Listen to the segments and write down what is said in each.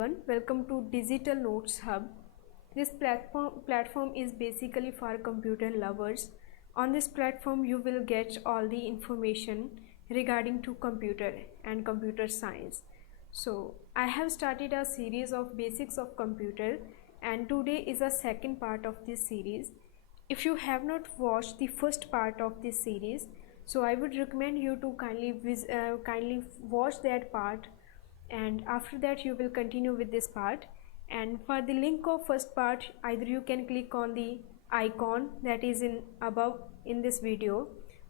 Welcome to Digital Notes Hub. This platform is basically for computer lovers. On this platform you will get all the information regarding to computer and computer science. So I have started a series of basics of computer, and today is a second part of this series. If you have not watched the first part of this series, so I would recommend you to kindly watch that part, and after that you will continue with this part. And for the link of first part, either you can click on the icon that is in above in this video,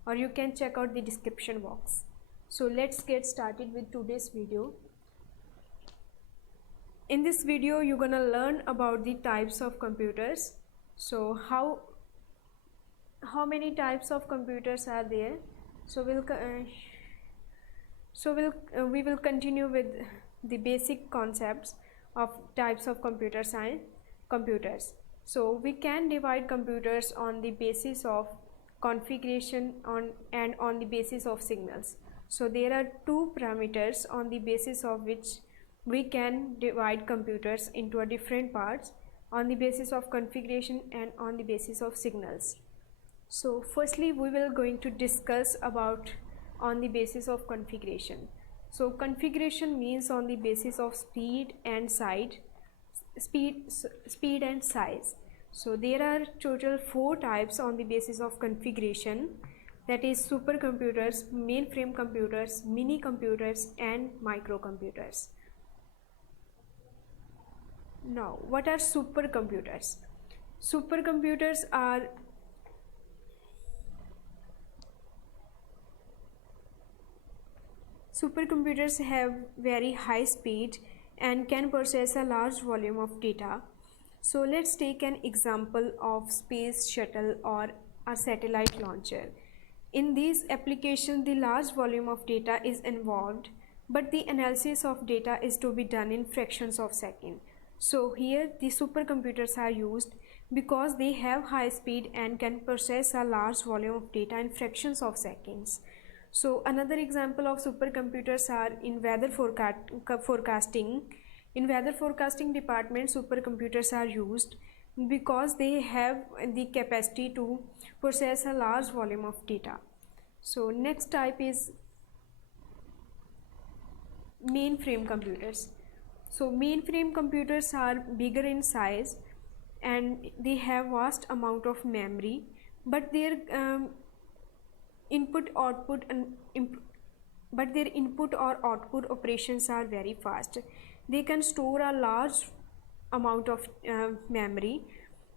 or you can check out the description box. So let's get started with today's video. In this video you're gonna learn about the types of computers. So how many types of computers are there? So we will continue with the basic concepts of types of computers. So we can divide computers on the basis of configuration and on the basis of signals. So there are two parameters on the basis of which we can divide computers into different parts, on the basis of configuration and on the basis of signals. So firstly we will going to discuss about on the basis of configuration. So configuration means on the basis of speed and size. So there are total 4 types on the basis of configuration, that is supercomputers, mainframe computers, mini computers and microcomputers. Now what are supercomputers? Supercomputers have very high speed and can process a large volume of data. So let's take an example of space shuttle or a satellite launcher. In these applications the large volume of data is involved, but the analysis of data is to be done in fractions of seconds. So here the supercomputers are used because they have high speed and can process a large volume of data in fractions of seconds. So another example of supercomputers are in weather forecasting. In weather forecasting department, supercomputers are used because they have the capacity to process a large volume of data. So next type is mainframe computers. So mainframe computers are bigger in size and they have vast amount of memory, but their input or output operations are very fast. They can store a large amount of memory.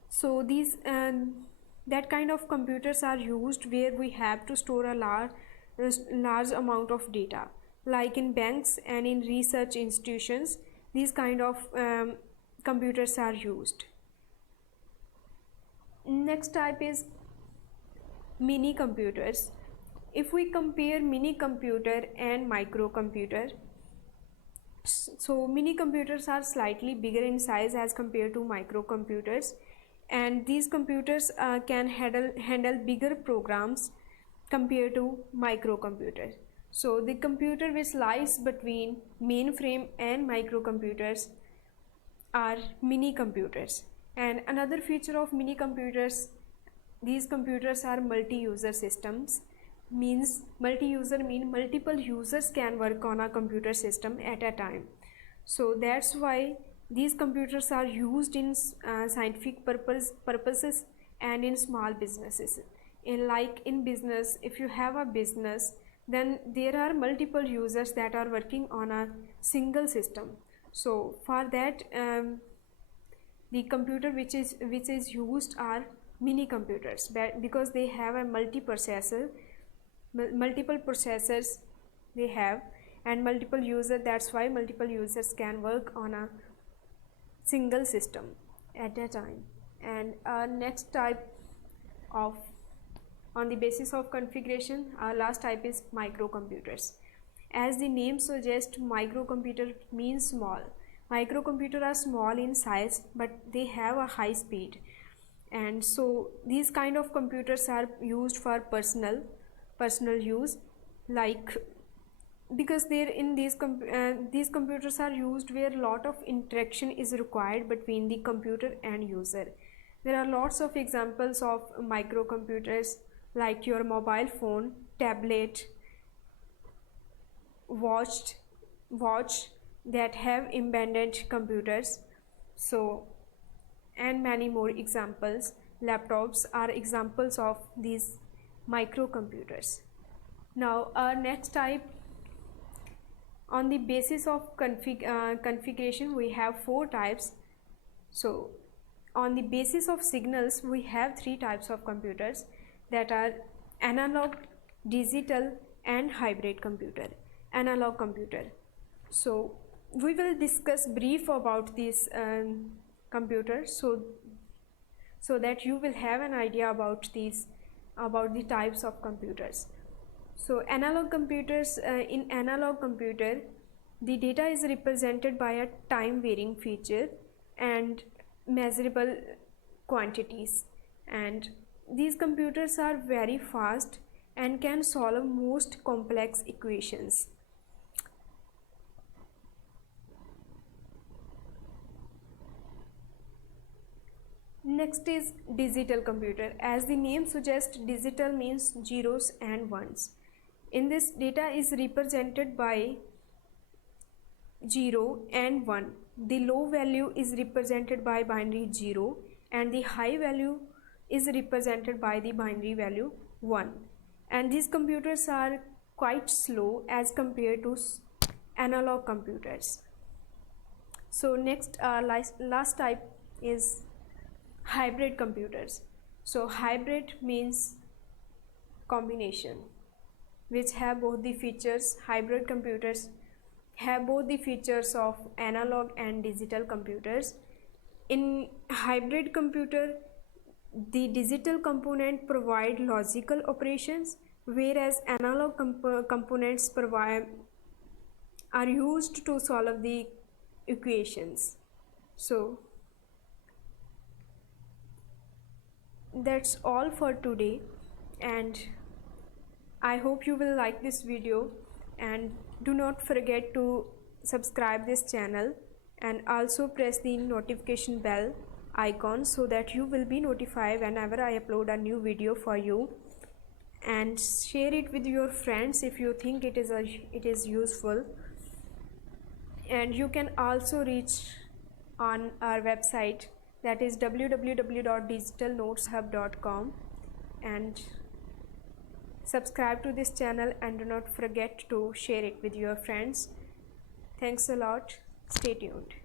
So these that kind of computers are used where we have to store a large amount of data, like in banks and in research institutions. These kind of computers are used. Next type is mini computers. If we compare mini computer and microcomputer, so mini computers are slightly bigger in size as compared to microcomputers, and these computers can handle bigger programs compared to microcomputers. So the computer which lies between mainframe and microcomputers are mini computers. And another feature of mini computers, these computers are multi-user systems. Means multi-user mean multiple users can work on a computer system at a time. So that's why these computers are used in scientific purposes and in small businesses. In business, if you have a business, then there are multiple users that are working on a single system. So for that the computer which is used are mini computers, because they have a multiple processors they have and multiple users. That's why multiple users can work on a single system at a time. And next type of on the basis of configuration, our last type is microcomputers. As the name suggests, microcomputer means small. Microcomputers are small in size, but they have a high speed, and so these kind of computers are used for personal use, like because they're in these computers are used where a lot of interaction is required between the computer and user. There are lots of examples of microcomputers like your mobile phone, tablet, watch that have embedded computers. So, and many more examples. Laptops are examples of these microcomputers. Now our next type, on the basis of configuration, we have 4 types. So on the basis of signals, we have 3 types of computers, that are analog, digital and hybrid computer. Analog computer. So we will discuss brief about this computer, so that you will have an idea about the types of computers. So analog computers, in analog computer, the data is represented by a time varying feature and measurable quantities, and these computers are very fast and can solve most complex equations. Next is digital computer. As the name suggests, digital means zeros and ones. In this, data is represented by 0 and 1. The low value is represented by binary 0 and the high value is represented by the binary value 1. And these computers are quite slow as compared to analog computers. So next, last type is hybrid computers. So hybrid means combination, which have both the features. Hybrid computers have both the features of analog and digital computers. In hybrid computer, the digital component provide logical operations, whereas analog components are used to solve the equations. So that's all for today, and I hope you will like this video, and do not forget to subscribe this channel and also press the notification bell icon so that you will be notified whenever I upload a new video for you, and share it with your friends if you think it is useful. And you can also reach on our website, that is www.digitalnoteshub.com, and subscribe to this channel and do not forget to share it with your friends. Thanks a lot. Stay tuned.